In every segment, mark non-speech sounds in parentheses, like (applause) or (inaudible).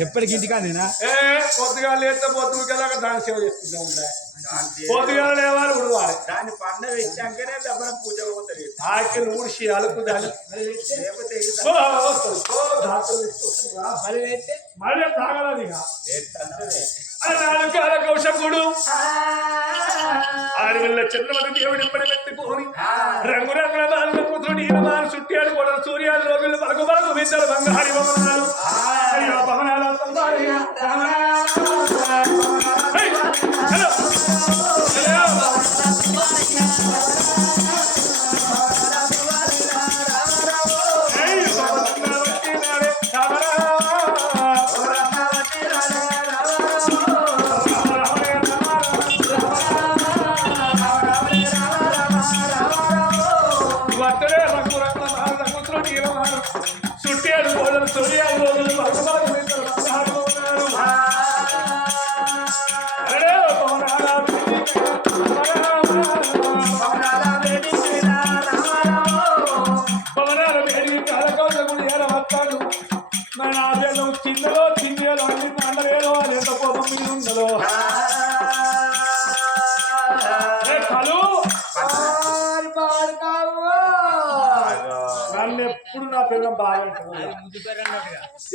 ఎప్పటికి ఇంటికానేనా ఏ పొద్దుగా లేస్తే పొద్దుగా దాని సేవ చేసుకుంటూ ఉంటాయి. పొద్దుగా లేవాలి ఉడవాలి. దాని పండుగ ఇచ్చాకనే దబ్బన పూజ పోతుంది ఆకలి ఊడిసి అలుకు దాని. మళ్ళీ తాగలేదు కౌశకుడు ఆడవిల్ల చంద్రమతి దేవుడి పడి పెట్టుకోని రంగు రంగుల చుట్టాడు కూడా సూర్యాలు రోజులు బలకు బలకు విద్యలు బంగారి భవనాలు. అయ్యో భవనాలు. హలో. హలో.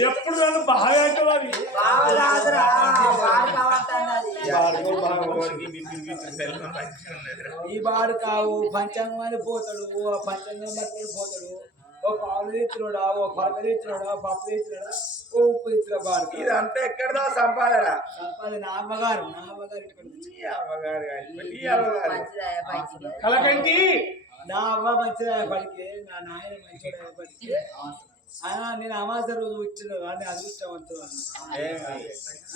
ఎప్పుడు నన్ను బాగా అది ఈ బాడు కావు పంచాంగం అని పోతాడు ఓ పంచాంగం బట్టి పోతాడు ఓ పావులు ఇచ్చినోడా ఓ పరకలు ఇచ్చినోడా పప్పులు ఇచ్చినోడా ఓ ఉప్పు ఇచ్చిన బాడు ఇదంతా ఎక్కడదో సంపాదన సంపాది నా అమ్మగారు నా అమ్మగారు అమ్మగారు. కలకంటి నా అవ్వ మంచిదా పడికి నా నాయన మంచిదా పడికి ఆ, నేను అమాస రోజు వచ్చిన వాడిని అదృష్టవంతుడు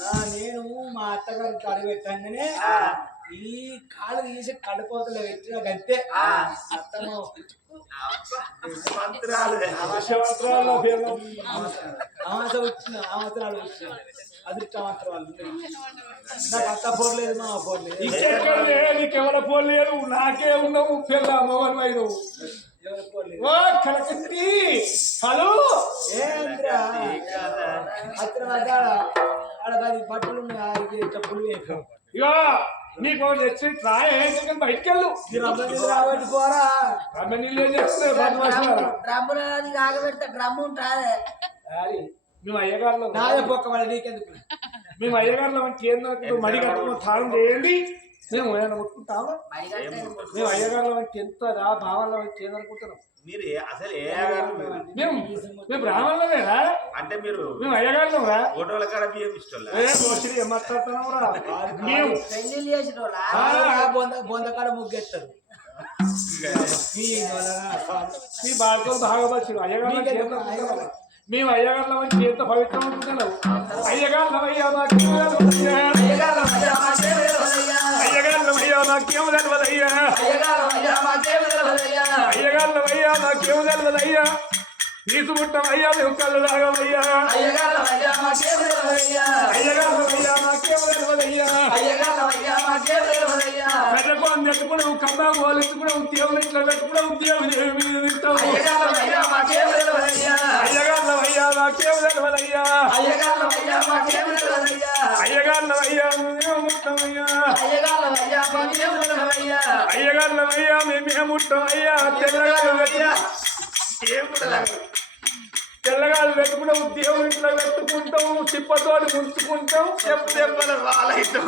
ఆ, నేను మా అత్తగారి కడుగు పెట్టంగానే ఈ కాలు తీసి కడుపోతలో పెట్టిన గంతే. అత్తమ్మ అమాస వచ్చిన అవసరాలు వచ్చిన అదృష్టవంతరాలు. నాకు అత్త పోర్లేదు మా పోర్లేదు ఇంకెక్కడ లేదు. నీకెవర పోలేదు నాకే ఉన్నావు పిల్ల మగన్ ఎవరు పోర్లేదు ఓ హలో! బట్టలు ఇగో నీకు తెచ్చి బయటికి వెళ్ళు రాబట్టి పోరా. నీళ్ళు ఏం? డ్రమ్ములు అది ఉంటుంది. అది మేము అయ్యగారులో నాదే పొక్క వాళ్ళ నీకెందుకు? మేము అయ్యగారులో కేంద్రం మడి కట్టుకుని తాళం చేయండి. మేము ఏమైనా ముట్టుకుంటామా మేము అయ్యగారులో వంటి ఎంత రా భావాల వంటి ఏదనుకుంటున్నాం మీరు అసలు ఏ అయ్యగారు మీరు? మేము మేము బ్రాహ్మణులమేనా? అంటే మీరు మేము అయ్యగారులం రా. ఫోటోల కాడ బియ్యం ఇష్టం ఏ దోషులు ఏం మాట్లాడుతున్నాం రా? మేము పెళ్ళిళ్ళు చేసిన బొంద బొందకాడ ముగ్గెత్తారు మీ మీ వచ్చి అయ్యగారు? మేము అయ్యగారుల వంటి ఎంత పవిత్రం అనుకుంటున్నావు అయ్యగారులం అయ్యా మాకేం అయ్యా మాకేం తెలియదయ్యా అయ్యగారులం అయ్యా మాకేం తెలియదయ్యా తీసుకుంటాం అయ్యా మేము కళ్ళు తాగమయ్యా అయ్యగారులం అయ్యా మాకేం తెలియదయ్యా పెద్దకు నెట్టుకుని కన్నా పోలించుకుని ఉద్యోగం ఇట్లా పెట్టుకుని ఉద్యోగం మీద వింటాం అయ్యగారులం అయ్యా మాకేం తెలియదయ్యా అయ్యగారులం అయ్యా మేము ముట్టమయ్యా అయ్యగారులం అయ్యా ఇట్లా పెట్టుకుంటాం చిప్పతోటి ముంచుకుంటాం చెప్పు చెప్పల వాళ్ళైతాం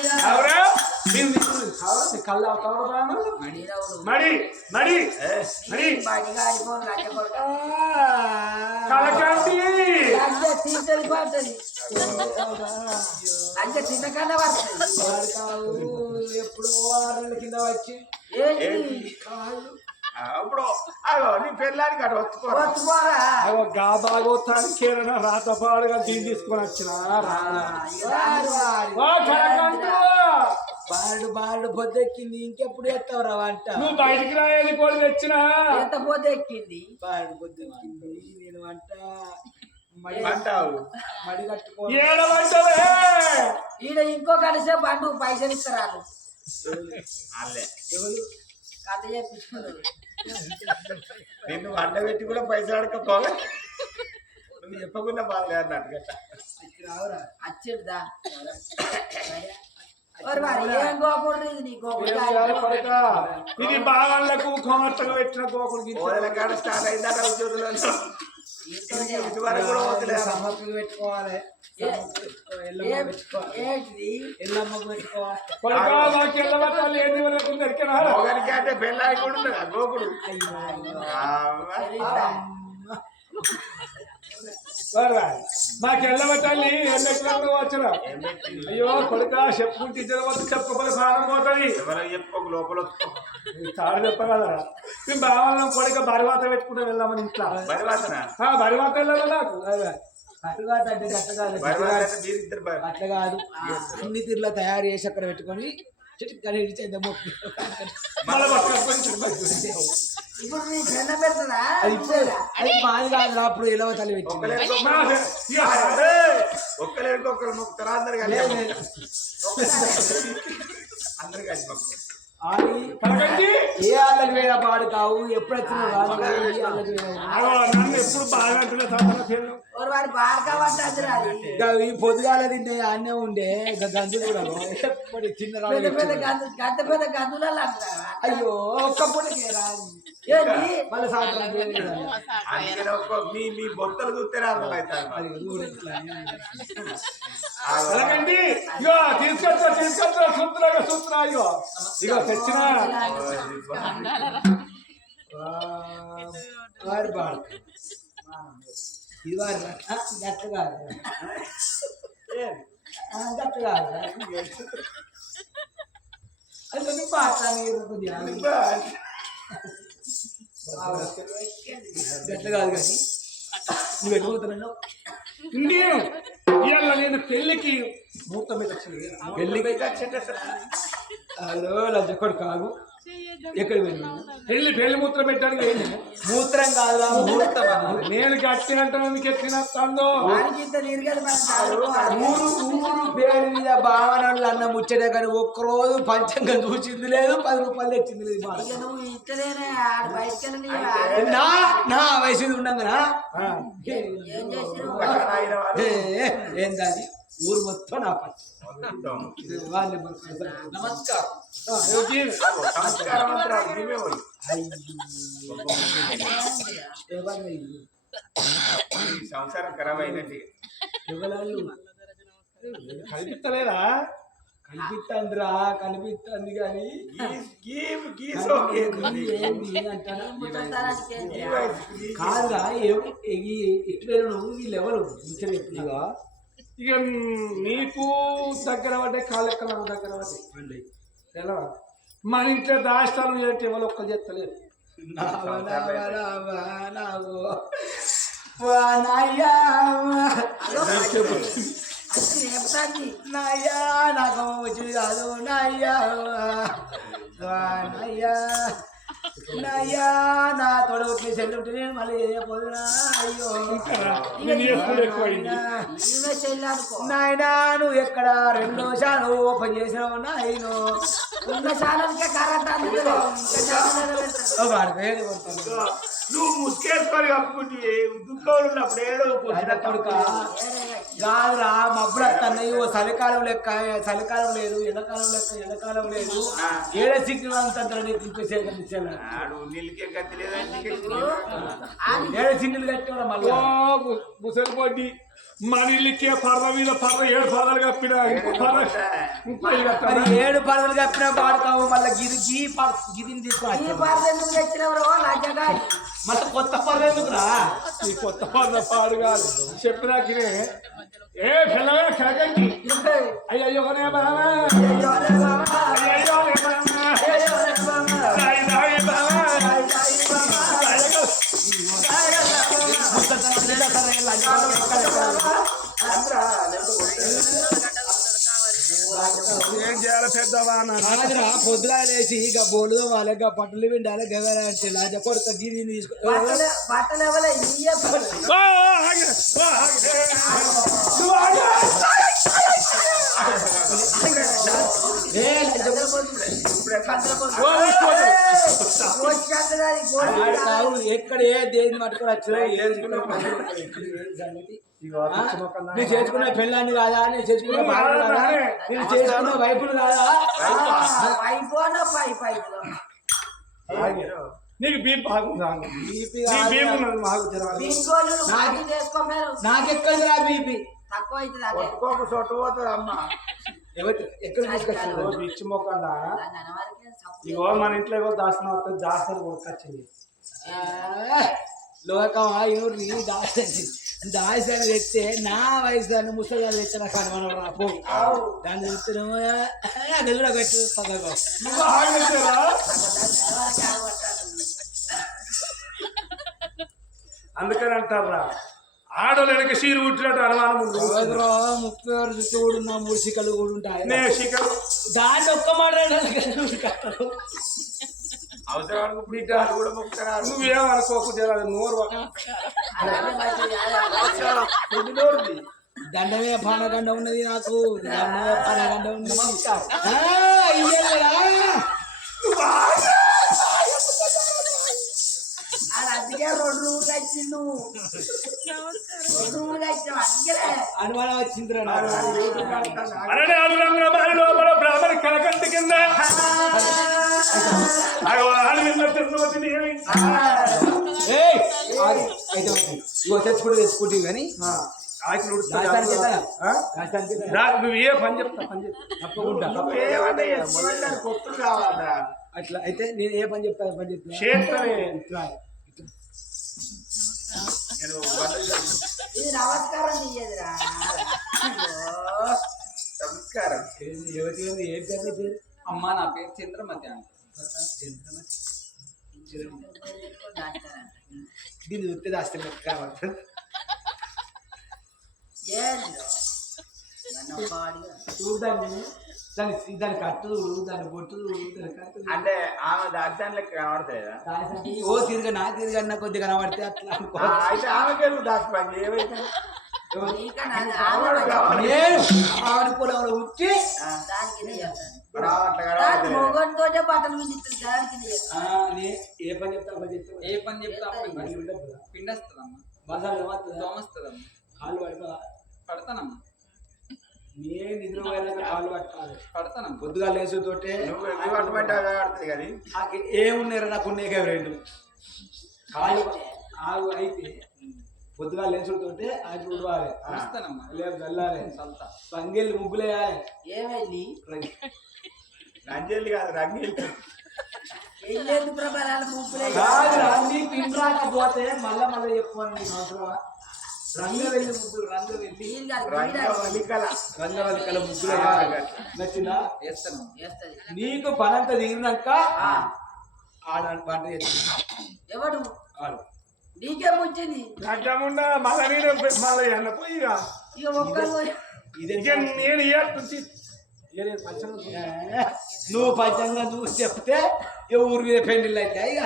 కళ్ళు అవుతావు మడి మడి మడి. పడుతుంది కావు ఎప్పుడో ఆరు కింద వచ్చి ఏంటి? కాళ్ళు అప్పుడు అగో నీ పెళ్ళానికి అటు ఒత్తుకోరా? వస్తుపోరా అగో గా బాగోతానికి ఏదైనా రాతపాడుగా దీన్ని తీసుకొని వచ్చిన? బారుడు బారుడు పొద్దెక్కింది ఇంకెప్పుడు ఎత్తావురా వంట? నువ్వు బయటికి రాయాలి కోడి తెచ్చినా. ఎంత పోతే ఎక్కింది బారుడు పొద్దెక్కింది నేను వంట మడి కట్టుకో ఈడ ఇంకో కలిసే బండు పైసలు ఇస్తారు ఎవరు? కథ చెప్పించుకున్నారు నిన్ను వంట పెట్టి కూడా పైసలు అడకపోగా నువ్వు చెప్పకుండా బాగా అన్నట్టుగా. ఇక్కడ రావురా గోకుడు ఇది బాగాళ్ళకు కోమర్తగా పెట్టిన కాడ స్టార్ట్ అయిందట ఉద్యోగులలో ఇటువరకు కూడా అంటే పెళ్ళాయి గోకుడు? మాకు ఎల్లవతాలి ఎన్నెక్కడ వచ్చిన ఏం పెట్టింది? అయ్యో కొడుక చెప్పుకుంటే ఇద్దరు వచ్చి చెప్పుకోవాలి ప్రాణం పోతుంది. లోపల. తాడు చెప్పగలరా మేము బావాళ్ళం కొడుక బరివాత పెట్టుకుంటూ వెళ్దామని ఇంట్లో. బరివాత వెళ్ళాలి నాకు? అట్లా కాదు. అన్ని తీరులో తయారు చేసి అక్కడ పెట్టుకొని చెట్టు కానీ ఇడిచేద్దా మొక్కు మళ్ళీ పట్టుకొని చెప్పండి. ఇప్పుడు నీ ఫ్రెండ్ పెడుతుందా అది ఇప్పుడు. అది మాది కాదు అప్పుడు ఎలా తల్లి పెట్టింది. ఒక్కలేరుకో ఒక్కరు మొక్కుతారా? అందరు కలిసి. అందరు కలిసి ఏ వాళ్ళకి వేయ పాడు కావు ఎప్పుడు వచ్చినా ఎప్పుడు బాగా ఈ పొద్దుగాల తింటే అన్నే ఉండే ఇంకా గంజులు కూడా ఎప్పుడు చిన్న పెద్ద పెద్ద పెద్ద అంటారా అయ్యో రాదు మీ చూస్తేనే. కనకండి ఇగో తీసుకొచ్చా తీసుకొచ్చా సూత్రాగా సూత్రా ఇగో ఇగో తెచ్చిన బాడు కాదు. కాదు. కొద్దిగా కానీ నువ్వు నేను. ఇవాళ నేను పెళ్ళికి ముహూర్తం మీద వచ్చింది పెళ్ళికి హలో కాదు ఎక్కడికి వెళ్ళావు పెళ్ళి పెళ్ళి మూత్రం పెట్టడానికి మూత్రం అన్నది. నేను గట్టి మీకు. ఊరు ఊరు పేరు మీద భావనలు అన్న ముచ్చట కానీ ఒక్కరోజు పంచంగా చూసింది లేదు పది రూపాయలు తెచ్చింది లేదు నీ నా వయసు. ఉండగా ఏం చేసినావు ఏం దాది ఊరు మొత్తం నా పని వాళ్ళే నమస్కారం ఈ సంసారం ఖరాబ్ అయినట్టు కనిపిస్తలేదా కనిపిస్తుందిరా కనిపిస్తుంది కానీ? ఈ కాదురా ఏ- ఈ- ఎట్లా నువ్వు వీళ్ళు ఎవరు ముచ్చట చెప్తున్నావా. ఇక నీకు దగ్గర పడ్డే కాళ్ళెక్క నాకు దగ్గర పడ్డాయి తెలవా మన ఇంట్లో దాస్తాను ఏంటి ఎవరు ఒక్కరు. అది రేపుతాంది. నాయ్యా నాకు నాయ్యా వా మళ్ళీ చేయకపోదునా అయ్యో. నాయనా నువ్వు ఎక్కడ? రెండో సార్లు ఓపెన్ చేసినావు నాయను ఉన్న కరెంట్ చాలా కొడతాను. నువ్వు ముసుకేసుకొని కప్పుకుంటే దుఃఖంలో ఉన్నప్పుడు ఏదో కాదురా మబ్బులు వస్తున్నాయి ఓ చలికాలం లెక్క చలికాలం లేదు ఎండాకాలం లెక్క ఎండాకాలం లేదు. ఏడ సిగ్నల్ అంత నీకు ఏడ సిగ్నల్ కట్టేవాడు మళ్ళీ? ముసలి పొడ్డి మన ఇల్లుకే పర్వ మీద పర్వ ఏడు పదాలు కప్పిన ఇంకో పర్వ ఇంకో ఇల్లు కట్టాలా? మరి ఏడు పడవలు కప్పినా పాడతావు మళ్ళీ గిది గీ ప- గిదిని ఈ తీసుకుని పార్టీ ఎందుకు తెచ్చినవరో లజ్జగా మళ్ళీ కొత్త పర్వ ఎందుకురా? ఈ కొత్త పర్వ పాడు కాదు. చెప్పినాకనే ఏ పిల్లవే కరగండి అయ్యయ్యో నే బావా అన్నాడు. కాదురా పొద్దుగా లేచి ఇక బోలు వాళ్ళ ఇక పట్టులు విండాలి గవర అంటే లాజ కొడుక గిరి తీసుకో నువ్వు ఎక్కడ ఏ దేని పట్టుకొని వచ్చినా? నేను చేసుకున్న పెళ్ళాన్ని కాదా నేను చేసుకున్న భార్య కాదా నేను చేసుకున్న వైపులు కాదా నీకు బీప్ బాగుందా బీపీ నీకు కాదు. బీప్ బాగా తక్కువ అవుతుంది అదే ఒక్కొక్క చోట పోతుంది అమ్మ ఎక్కడ తీసుకొచ్చారు? ఓ పిచ్చి మొక్కం దానా దాన్ని అనవరకే సప్పు ఇగో మన ఇంట్లో ఏవో దాసిన వస్తే జాస్తలు కొనుక్కొచ్చింది. లోకం ఆయుర్ని దాసని దాసని తెస్తే నా వయసు అని ముసలి తెచ్చిన కానీ మనం రాపో దాన్ని చూస్తున్నాము అది కూడా పెట్టు పదగో? అందుకని అంటారా ఆడోళ్ళకి సీరు పుట్టినట్టు అనుమానం ముప్పై ఆరు కూడా ఉన్న మూడు చిక్కలు కూడా ఉంటాయి. దాన్ని ఒక్క మాట అవసరానికి ఇప్పుడు కూడా మొక్కుతారు నోరు దండమే పానగండ ఉన్నది నాకు. దండమే పానగండ ఉన్నది. రెండు వచ్చిండు రెండు వచ్చిన అనుమానం బ్రాహ్మణి కలకంటి కింద. తెచ్చుకుంటే తెచ్చుకుంటే కానీ ఏ పని చెప్తా పని చెప్తా తప్పకుండా. అట్లా అయితే నేను ఏ పని చెప్తాను? పని చెప్తాను? (laughs) ఇది నమస్కారం తీయదురా నమస్కారం. ఎవరి ఏంది, ఏం పేరు నీ పేరు? అమ్మా నా పేరు చంద్రమతి అంట దీన్ని చూస్తే దాస్తే కాబట్టి ఏందో? దాని దాని కట్టు దాని బొట్టు. అంటే ఆమె దాని సంగతి ఓ తిరిగి నా తిరిగి అన్న కొద్దిగా కనబడితే అట్లా అయితే ఆమెకే నువ్వు దాచిపోయింది ఏమైతే. నేను ఆవిడ పొలంలో బట్టలు నే ఏ పని చెప్తా ఏ పని చెప్తా. పిండేస్తుందమ్మా. బజార్ ఏమవుతుందా దోమస్తుందమ్మా. కాళ్ళు పడతా పడతానమ్మా. నేను నిద్ర కాళ్ళు పట్టాలి పడతానమ్మా పొద్దుగా లేచుతోటే అటువంటి ఆడుతుంది కానీ. నాకు ఏమున్నారా నాకు ఉన్నాయి రెండు. కాళ్ళు ఆగు అయితే పొద్దుగా లేచుతోటే అది ఉడవాలి వస్తానమ్మా. లేదు చల్లాలి. రంగేళ్ళు ముగ్గులేయాలి. ఏమైంది? రంజల్లి కాదు వెళ్ళేందుకు ప్రభావాలు ముగ్గులే కాదు రంగి పిండాకపోతే మళ్ళా మళ్ళీ చెప్పుకోండి ముగ్గులు ముగ్గులు. నచ్చిందా? చేస్తది. నీకు పనంతా దిగినాక ఆడ పంట చేస్తుంది ఎవడు? ఆడు. నీకేం వచ్చింది? నాకేముండా మళ్ళా నేను మళ్ళీ ఎన్న పోయి. ఇదే నేను ఏ నుంచి ఏ. పంచంగా చూస్తా. నువ్వు పంచంగా చూసి చెప్తే ఏ ఊరి మీద పెండిల్ అయితే ఇక.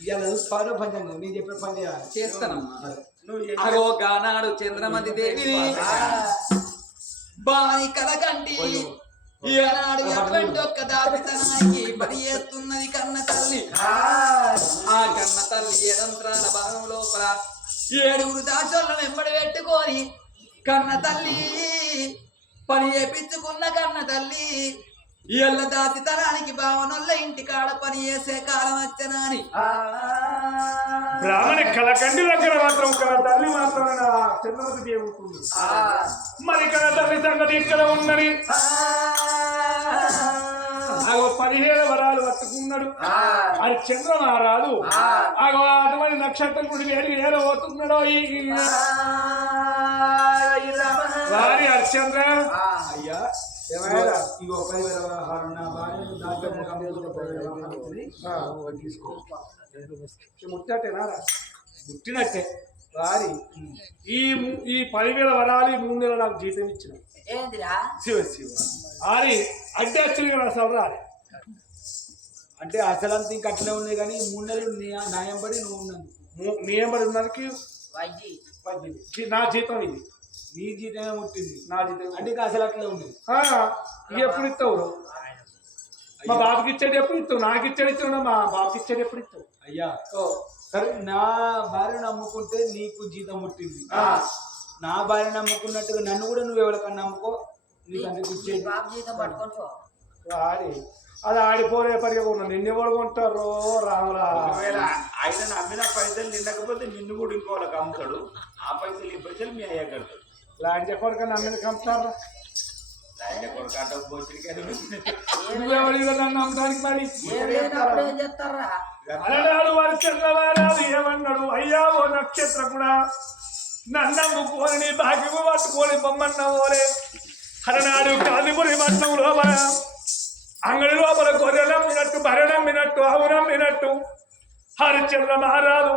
ఇవాళ చూస్తాను పంచంగా నేను చెప్పే పని చేస్తానమ్మా. అగో గానాడు చంద్రమతి దేవిని బాని కలకంటి ఈనాడు ఎటువంటి ఒక్క దాపితనానికి పని చేస్తున్నది కన్న తల్లి. ఆ. కన్న తల్లి ఏడంత్రాల భాగం లోపల ఏడుగురు దాచోళ్ళను వెంబడి పెట్టుకొని కన్న తల్లి పని చేపించుకున్న కన్న తల్లి ఎల్ల దాసితనానికి భావనొల్ల ఇంటి కాడ పని చేసే కాలం వచ్చనాని. బ్రాహ్మణి కలకండి దగ్గర మాత్రం కల తల్లి మాత్రమే చంద్రమతి దేవి ఉంటుంది మరి కల తల్లి సంగతి ఇక్కడ ఉన్నది. అగో పదిహేడు వరాలు పట్టుకున్నాడు. అది చంద్రమహారాజు అగో అటువంటి నక్షత్రం గుడి వేడి ఏదో పోతున్నాడో ఈ వారి హరిశ్చంద్ర. అయ్యా? ఇగో వ్యవహారం నా భార్య దాంట్లో. తీసుకో. ముట్టినట్టే. వారి ఈ ఈ పదివేల వరాలు ఈ మూడు నెలలు నాకు జీతం ఇచ్చిన ఏందిరా? శివ శివ. ఆరి అంటే యాక్చువల్గా కదా అసలు రాలి అంటే అసలంతా ఇంకా అట్లే ఉంది కానీ మూడు నెలలు నీ న్యాయం పడి నువ్వు మీ ఎంబడి ఉన్నదానికి నా జీతం ఇది. నీ జీతమే ముట్టింది నా జీతం అంటే ఇంకా అసలు అట్లే ఉంది ఎప్పుడు ఇస్తావు? మా బాబుకి ఇచ్చేది ఎప్పుడు ఇస్తావు? నాకు ఇచ్చేది ఇస్తావు మా బాబుకి ఇచ్చేది ఎప్పుడు ఇస్తావు? అయ్యా. సరే నా భార్య నమ్ముకుంటే నీకు జీతం ముట్టింది నా భార్య నమ్ముకున్నట్టుగా నన్ను కూడా నువ్వు ఎవరికన్నా నమ్ముకో? నీకు అందుకు నీ ఇచ్చేది ఆడి అది ఆడిపోలే పరిగా ఉన్నా నిన్ను ఎవరు కొంటారో? ఆయన నమ్మిన పైసలు నిండకపోతే నిన్ను కూడా ఇంకోళ్ళకి అమ్ముతాడు. ఆ పైసలు ఈ పైసలు మీ అయ్యా కడతాడు లాంటి కంపుతారా? కొడుకు నన్ను మరి? లేనప్పుడు ఏం చేస్తారా? అలనాడు వారి చంద్రవారాలు ఏమన్నాడు అయ్యా ఓ నక్షత్ర కూడా. నన్నమ్ముకోని నీ భాగ్యము పట్టుకొని బొమ్మన్న ఓలే అలనాడు కాదిపురి మట్టం లోపల అంగడి లోపల గొర్రెనమ్మినట్టు బర్రెనమ్మినట్టు ఆవునమ్మినట్టు హరిచంద్ర మహారాజు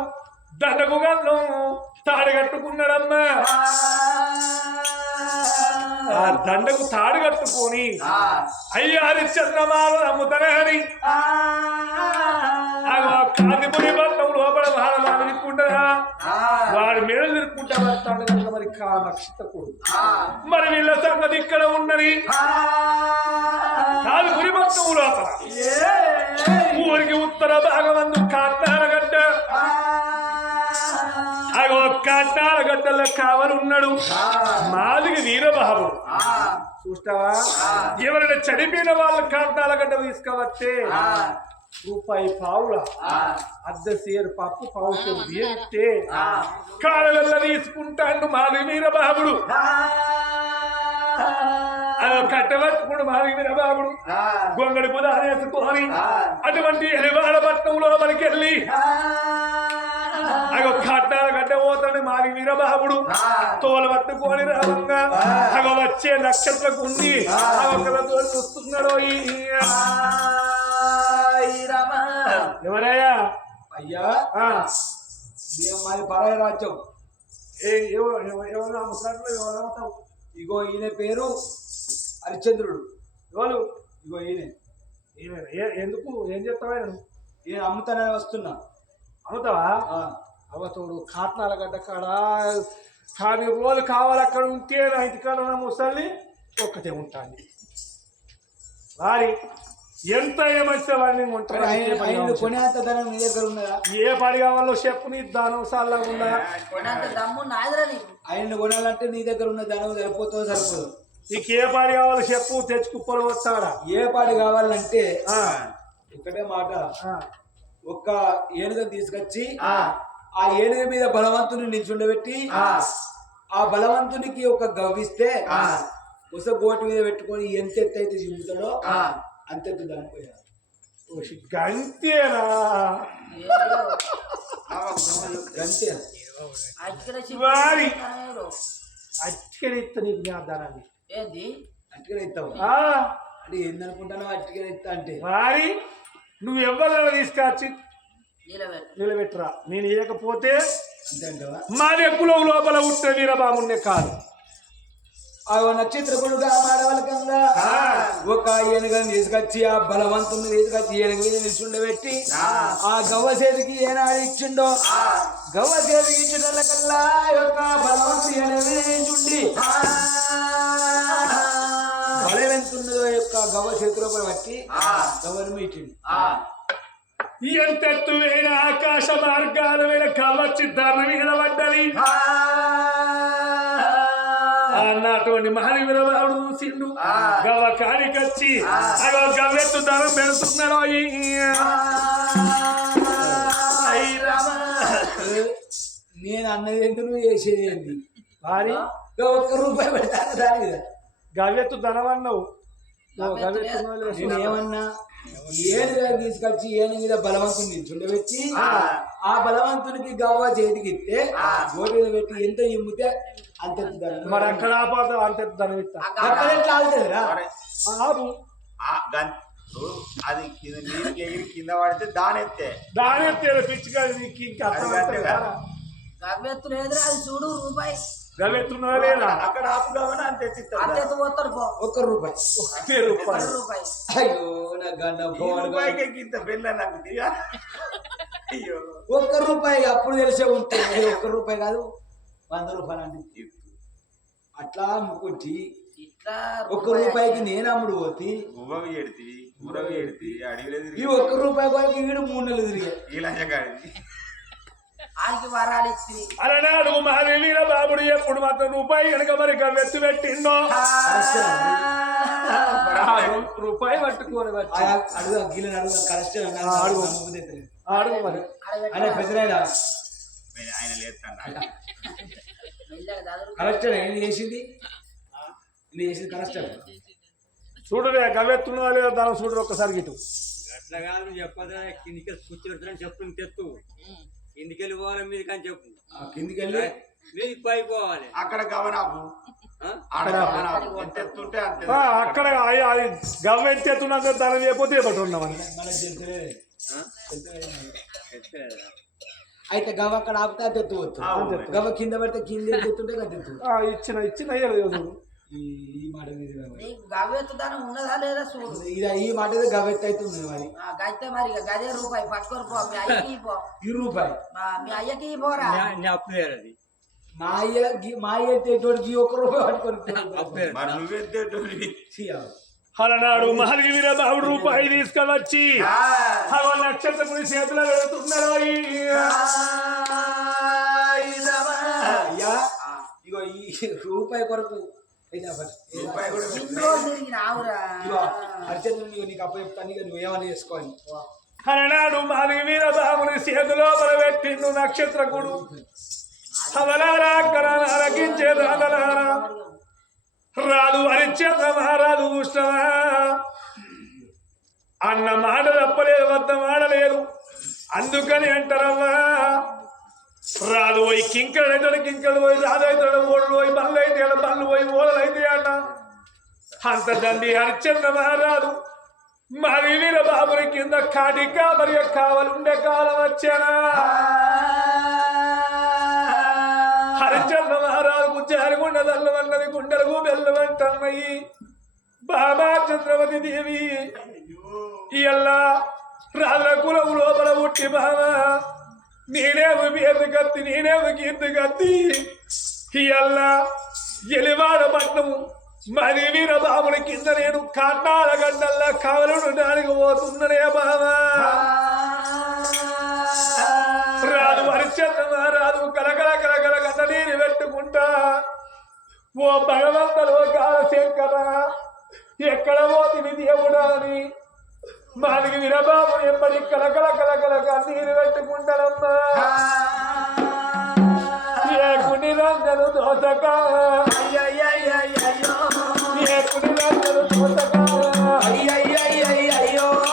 దండకు గన్నం తాడు కట్టుకున్నాడమ్మా. ఆ దండకు తాడు కట్టుకొని అయ్యా హరిచంద్ర మహారాజు నమ్ముతానని. కాదిపురి మట్టం లోపల భారతాలు తిరుక్కుంటారా వాడి మేడలు తిరుక్కుంటా వస్తాడు కనుక మరి కా నక్షత్రకుడు మరి వీళ్ళ సంగతి ఇక్కడ ఉన్నది. కాదిపురి మట్టం లోపల. ఊరికి ఉత్తర భాగమందు కాట్నారగడ్డ అగో కాట్నారగడ్డలో కావలున్నాడు మాదిగి వీరబాబుడు చూస్తావా? ఎవరైనా చనిపోయిన వాళ్ళ కాట్నారగడ్డ తీసుకువస్తే రూపాయి పావుల అద్దె సేరు పప్పు పావు బియ్యంటే కాళ్ళ తీసుకుంటాడు మాది వీరబాబుడు కట్టబట్టుకుడు మాది వీరబాబుడు గొంగడి పుదాలు వేసుకొని అటువంటి ఎలివాడ పట్టణంలో మనకి వెళ్ళి అగో కట్టాల గడ్డ పోతాడు మాది వీరబాబుడు తోల పట్టుకొని రావంగా. అగో వచ్చే నక్షత్రకు ఉంది ఒకరితో చూస్తున్నాడు ఎవరయ్యా? అయ్యా. మాది పరాయి రాజ్యం. ఏ ఎవరు ఎవరు- ముసలాట్లో? ఇగో ఈయన పేరు హరిశ్చంద్రుడు. ఎవరు? ఇగో ఈయన. ఏ- ఎందుకు? ఏం చెప్తావా ఈయన అమ్ముతానని వస్తున్నా. అమ్ముతావా ఆ, అవతోడు కాట్నాల గడ్డ కాడ కానీ రోజు కావాలి అక్కడ ఉంటే నా ఇంటికాడ ఉన్న ముసలి ఒక్కతే ఉంటాను వారి ఎంత ఏమైతే వాడిని ఉంటారు ఆయన ఆయన కొనేంత ధనం నీ దగ్గర ఉన్నదా ఏ పని కావాలో చెప్పు నీ దానం సాల్లాగా ఉందా? కొనంత దమ్ము నాదిరా నీకు. ఆయన్ని కొనాలంటే నీ దగ్గర ఉన్న ధనం సరిపోతుందో సరిపోదు? నీకు ఏ పని కావాలో చెప్పు తెచ్చి కుప్పలు వస్తాడా? ఏ పాడు కావాలంటే ఆ, ఒకటే మాట. ఒక్క ఏనుగ తీసుకొచ్చి ఆ. ఏనుగ మీద బలవంతుని నిల్చుండబెట్టి ఆ. బలవంతునికి ఒక గవ్విస్తే ఉస గోటి మీద పెట్టుకొని ఎంత ఎత్తు అయితే చింపుతాడో అంత ఎత్తు దానిపోయాడు గంతేనా? వారి. అచ్చడిస్తా నీకు ఏంది? ఆ, అంటే ఏందనుకుంటానో అట్టుగా ఇస్తా అంటే? వారి నువ్వు ఎవరిని తీసుకొచ్చి నిలబెట్టు. నిలబెట్టరా. నేను ఇవ్వకపోతే అంతే అంటావా మాది కులం లోపల ఉంటే వీరబామున్నే కాదు. ఆ నక్షత్రకుడుగా మాడవలకంగా ఒక ఏనుగని తీసుకొచ్చి ఆ బలవంతుని తీసుకొచ్చి ఏనుగ మీద నిల్చుండబెట్టి ఆ. గవ్వ చేతికి ఏనాడు ఇచ్చిండో గవ్వ చేతికి ఇచ్చిండకల్లా యొక్క బలవంతు ఏనుగ నిల్చుండి బలం ఎంత ఉన్నదో యొక్క గవ్వ చేతిలో పట్టి గవ్వను మీటింది ఎంతెత్తు వేడ ఆకాశ మార్గాల వేళ కావచ్చి ధర్మ నిలబడ్డది అన్నటువంటి మహని విరవాడు చూసిండు గవ కాడికొచ్చి అగో గవ్వెత్తు ధరం పెడుతున్నాడు నేను అన్నది ఏంటి నువ్వు చేసేది ఏంటి వారి ఇక ఒక్క రూపాయి పెడతాను దాని మీద. గవ్వెత్తు ధనం అన్నావు. ఏమన్నా ఏనుగా తీసుకొచ్చి ఏను మీద బలవంతుని నిల్చుండబెట్టి ఆ. బలవంతునికి గవ్వ చేతికి ఇస్తే గోటి మీద పెట్టి ఎంత ఇమ్మితే అంత. మరి అక్కడ ఆపాత అంత అక్కడ ఎట్లా ఆగుతుందిరా ఆపు. ఆ గన్ ఇప్పుడు అది కింద నీరుకి ఎగిరి కింద పడితే దాని ఎత్తే దాని ఎత్తే పిచ్చిగా నీకు ఇంకా చూడు రూపాయి. గవెత్తున్నా లేదా? అక్కడ ఆపు కావాలి అంతే చిత్తం అంతెత్తు పోతాడు పో. ఒక్క రూపాయి. ఒక్క రూపాయి. అయ్యో నా పోవాలి రూపాయికి ఇంత బిల్ల నాకు అయ్యో. ఒక్క రూపాయి అప్పుడు తెలిసే ఉంటే ఒక్క రూపాయి కాదు వంద రూపాయలు అంటే అట్లా అమ్ముకుంటి ఇట్లా ఒక్క రూపాయికి నేను అమ్ముడు పోతి ఉవ్వవి ఎడితి ఊరవి ఎడితి అడిగిలేదు ఈ ఒక్క రూపాయి కొరకు ఈడు మూడు నెలలు తిరిగా. ఈ వరాలు ఇచ్చి అలనాడు మరి వీర బాబుడు ఎప్పుడు మాత్రం రూపాయి కనుక మరి ఆ. రూ- రూపాయి పట్టుకోని అడుగు గిల్లెని అడుగు కరెక్ట్ అడుగు. ఆడు మరి. ఆయన పెద్దనాయన ఆయన లేస్తాడు కరెక్ట్ నేను చేసింది? చేసింది కరెక్ట్ చూడరే గవెత్తున్నా లేదా దాని చూడరు ఒక్కసారి గిటు అట్లా కాదు నువ్వు చెప్పదా కిందికి కూర్చోబెడతానని చెప్పు నువ్వు తెత్తు కిందికి వెళ్ళి పోవాలి మీరు కానీ చెప్పు. కిందికి వెళ్ళి మీరు పై పోవాలి అక్కడ గమనాపు. అక్కడ అది గవ్వెత్తేస్తున్నాక దాని చేయకపోతే. తెత్తేదా? అయితే గవ అక్కడ ఆపితే ఉంది. గవ కింద పడితే కింద ఇచ్చిన ఇచ్చిన ఈ ఈ మాట గవ్వెత్తుదానం ఉన్నదా లేదా చూడు. ఈ మాట మీద గవ ఎత్తు అవుతుంది మరి. ఆ, గైతే మరి గదే రూపాయి పట్టుకొని పో మీ అయ్యకి పో. ఈ రూపాయి. ఆ, మీ అయ్యకి పోరా. అప్పు అది. మా అయ్య మా అయ్య ఎత్తేటోడికి ఒక్క రూపాయి పట్టుకొని. అలనాడు మహర్షి వీర బాబుడు రూపాయి తీసుకొని అగో నక్షత్రముని చేతిలో పెడుతున్నారు అయ్యా ఇగో ఈ రూపాయి కొరకు అయినా నీకు నీకు చెప్తాను ఇక చేసుకోవాలి అలనాడు వీర బాబుని చేతిలో పెట్టిండు నక్షత్రకుడు అవలారా అరగించే రాదలారా రాదు హరిశ్చంద్ర మహారాజు ఉష్ణమా అన్న మాట తప్పలేదు వద్ద మాడలేదు అందుకని అంటారమ్మా రాదు పోయి కింకడు అయితే కింకడు పోయి రాదైతే ఓళ్ళు పోయి బళ్ళు అయితే బళ్ళు పోయి ఓడలు అయితే అట అంత దండి హరిశ్చంద్ర మహారాజు మరి వీర బాబుని కింద కాటి కాబరి కావాలండే కాలం వచ్చానా? హరిచంద్ర మహారాజుకు జారుగుండ దల్లవన్నది గుండెలకు బెల్లవంటన్నయి బాబా చంద్రవతి దేవి ఇయల్లా రాజుల కులము లోపల పుట్టి బాబా. నేనేమి పేరు కత్తి నేనేమి కీర్తి కత్తి ఇయల్లా ఎలివాడ పట్నము మరి వీర బాబుని కింద నేను కాటాల గడ్డల్లా కవలుడు దానికి పోతున్ననే బావా రాదు హరిచంద్ర రాదు కలకల కలకల గంట పెట్టుకుంటా ఓ భగవంతుడు కాలశంకర ఎక్కడ పోతుంది దేవుడా అని మాదికి విరబాబు ఎప్పటి కలకల కలకల కన్నీరు పెట్టుకుంటారమ్మా. ఏ కుని రంగను దోసక ఏ కుని రంగను దోసక? ఏడబోదు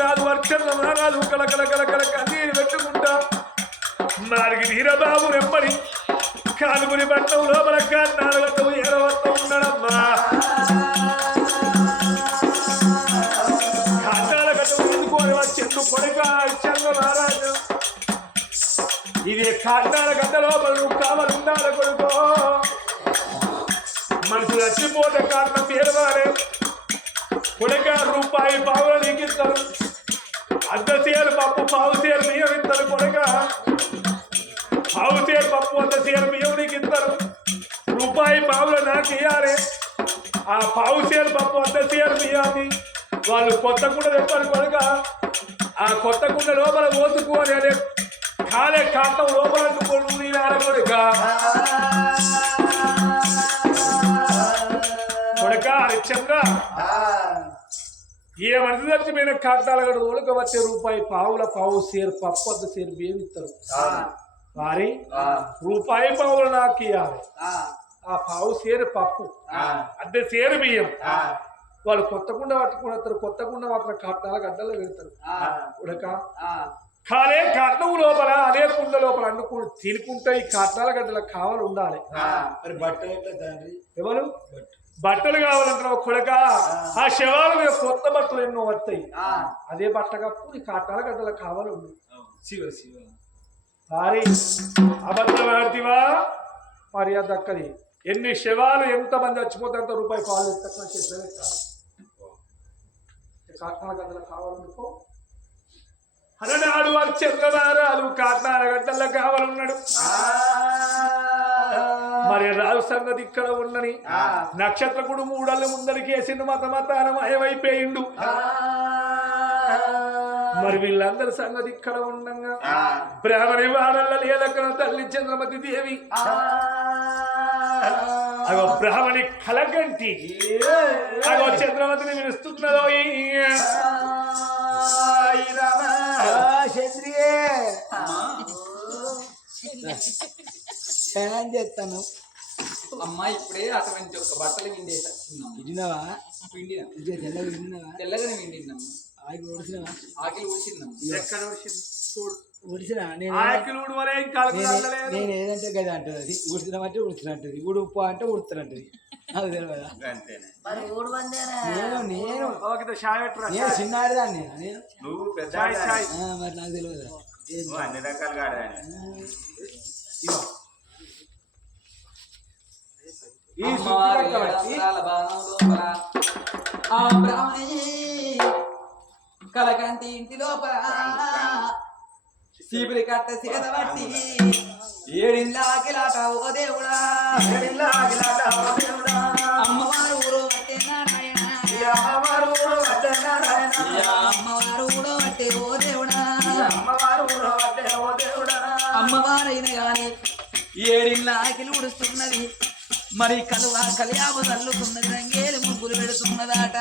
నాలుగు అని రాదు వర్షం రాదు కలకల కలకల కన్నీరు పెట్టుకుంటా. నాలుగు నీరబాబు వెంబడి కాలుగురి పట్టం లోపల నాలుగు ఎరవత్తం ఉన్నాడమ్మా. కన్నాల కొడుక చంద్ర ఇది కాకినాడ గడ్డ లోపల నువ్వు కావాలి కొడుకో. మనసు చచ్చిపోతే కారణం ఏడవాలి కొడుక రూపాయి పావులు నీకు ఇస్తారు సేరు బియ్యం ఇద్దరు కొడుక పావు పప్పు వంద సేరు బియ్యం నీకు ఇద్దరు. రూపాయి పావులు నాకు ఇవ్వాలి ఆ పావు పప్పు వంద సేరు బియ్యాన్ని వాళ్ళు కొత్త కుండ తెప్పారు కొడుక ఆ కొత్త కుండ లోపల పోసుకొని అదే కాలే కాంతం లోపల కొడుకు నీ కొడుక ఏ మనిషి చచ్చిపోయిన కాటాల గడు ఒలక వచ్చే రూపాయి పావుల పావు సేరు పప్పు అద్ద సేరు బియ్యం ఇస్తారు వారి రూపాయి పావులు నాకు ఇవ్వాలి ఆ. పావు సేరు పప్పు అద్దె సేరు బియ్యం. వాళ్ళు కొత్త కుండ పట్టుకుని వస్తారు కొత్త కుండ మాత్రం కట్టాల గడ్డలు పెడతారు. ఉడక. కాలే కట్నం లోపల అదే కుండ లోపల అండుకుని తినుకుంటే ఈ కట్టాల గడ్డలకు కావాలి ఉండాలి. మరి తండ్రి? ఎవరు? బట్టలు కావాలంటారు కొడక. ఆ. శవాల మీద కొత్త బట్టలు ఎన్నో వస్తాయి. అదే బట్ట కప్పు ఈ కట్టాల గడ్డలకు కావాలి శివ శివ. సారీ అబద్ధం ఆడితివా? మర్యాద దక్కది. ఎన్ని శవాలు ఎంత మంది చచ్చిపోతే అంత రూపాయి పాలు తక్కువ చేసిన కాకినాడ గడ్డలు కావాలనుకో అలనాడు వారు చంద్రనారాలు కాకినాడ గడ్డల్లో కావాలన్నాడు. మరి రాజు సంగతి ఇక్కడ ఉన్నని. నక్షత్రకుడు మూడళ్ళు ముందరికి వేసిండు మత మతానం మరి వీళ్ళందరి సంగతి ఇక్కడ ఉండంగా. బ్రాహ్మణి వాడల్ల లేదక్కడ తల్లి చంద్రమతి దేవి. అగో బ్రాహ్మణి కలగంటి. అగో చంద్రమతిని స్నానం చేస్తాను. అమ్మా ఇప్పుడే అటువంటి ఒక బట్టలు విండేసి. విడినవా ఇదే తెల్లగా విడినవా తెల్లగానే విండినమ్మా ఆగి ఓడిసినవా ఆకిలి ఊసిందమ్మా ఎక్కడ? చూడు. నేను ఏదంటే గది అంటది. అది ఉడుపు అంటే ఉడుతున్నట్టుంది నాకు తెలియదా అంతేనే. మరి ఊడు వందేనా? నేను నేను. ఒకటి షాయ్ పెట్టరా? నేను చిన్నాడు దాన్ని నేను? నువ్వు పెద్ద చాయ్ చాయ్. ఆ, మరి నాకు తెలియదా అన్ని రకాలుగా ఈ అమ్మవారి ఆ బ్రాహ్మణి కలకంటి ఇంటి లోపల చీపురి కట్ట సీత బట్టి ఏడిల్లాకిలాట ఓ దేవుడా. అమ్మవారు ఊరు పట్టే నారాయణ. అమ్మవారు ఊరు పట్టే ఓ దేవుడా. అమ్మవారైన గాని ఏడిల్లాకిలు ఉడుస్తున్నది. మరి కలువ కలియాబు తల్లుతున్నది రంగేలు ముగ్గులు పెడుతున్నదాట.